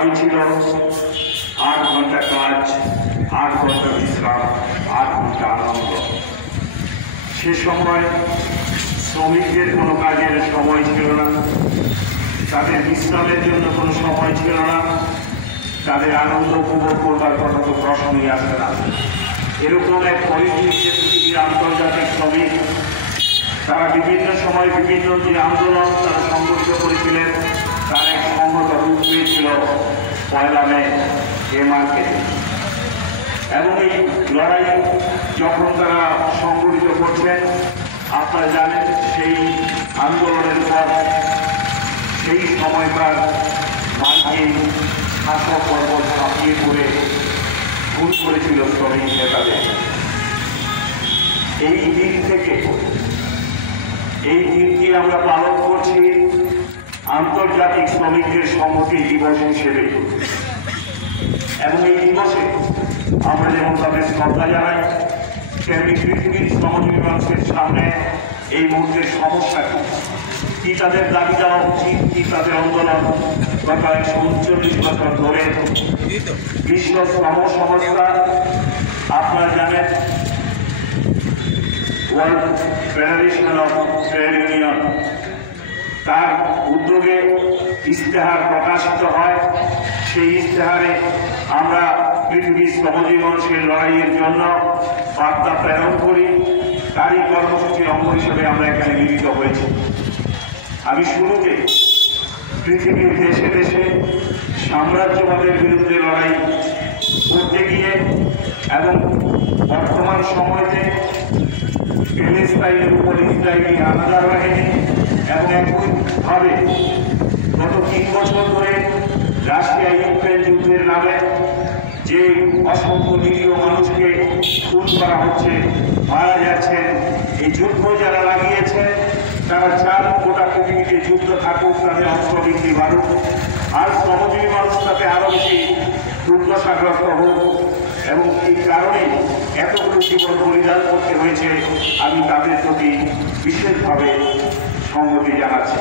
দাবি ছিল 8 ঘন্টা কাজ, 8 ঘন্টা বিশ্রাম, 8 ঘন্টা আনন্দ। সে সময় শ্রমিকদের কোনো কাজের সময় ছিল না, তাদের বিশ্রামের জন্য কোনো সময় ছিল না, তাদের আনন্দ উপভোগ করবার কথা তো প্রশ্নই আসে না। এরকম এক পরিস্থিতিতে পৃথিবীর আন্তর্জাতিক শ্রমিক তারা বিভিন্ন সময় বিভিন্ন যে আন্দোলন তারা সংগঠিত করেছিলেন, তার এক সংহত রূপ পেয়েছিল 1 মে এ মার্কেটে। এবং এই লড়াই যখন তারা সংগঠিত করছেন, আপনারা জানেন সেই আন্দোলনের পর সেই সময়কার মার্কিন শাসক পর্ব ছাপিয়ে পড়ে খুন করেছিল শ্রমিক নেতাদের। এই দিন থেকে এই দিনটি আমরা পালন করছি আন্তর্জাতিক শ্রমিকদের সংহতি দিবস হিসেবে। এবং এই দিবসে আমরা যেমন তাদের শ্রদ্ধা জানাই, তেমনি পৃথিবীর শ্রমজীবী মানুষের সামনে এই মুহূর্তের সমস্যা কি, তাদের দাবি দেওয়া উচিত, কি তাদের আন্দোলন গত 139 বছর ধরে বিশ্ব শ্রম সংস্থা, আপনারা জানেন world federation of trade union, তার উদ্যোগে ইশতেহার প্রকাশিত হয়। সেই ইশতেহারে আমরা পৃথিবীর শ্রমজীবী মানুষের লড়াইয়ের জন্য বার্তা প্রেরণ করি। তারই কর্মসূচির অঙ্গ হিসেবে আমরা এখানে মিলিত হয়েছি। আমি শুরুতে পৃথিবীর দেশে দেশে সাম্রাজ্যবাদের বিরুদ্ধে লড়াই করতে গিয়ে এবং বর্তমান সময়তে প্যালেস্টাইনের উপর ইসরায়েলি হানাদার বাহিনী এবং একইভাবে গত 3 বছর ধরে রাশিয়া ইউক্রেন যুদ্ধের নামে যে অসংখ্য নিরীহ মানুষকে খুন করা হচ্ছে, মারা যাচ্ছেন, এই যুদ্ধ যারা লাগিয়েছে তারা চান গোটা পৃথিবীতে যুদ্ধ থাকুক, তাদের অস্ত্র বৃদ্ধি বাড়ুক, আর শ্রমজীবী মানুষ তাতে আরো বেশি দুর্দশাগ্রস্ত হোক। এবং এই কারণে এতগুলো জীবন বলিদান করতে হয়েছে। আমি তাদের প্রতি বিশেষভাবে সংহতি জানাচ্ছি।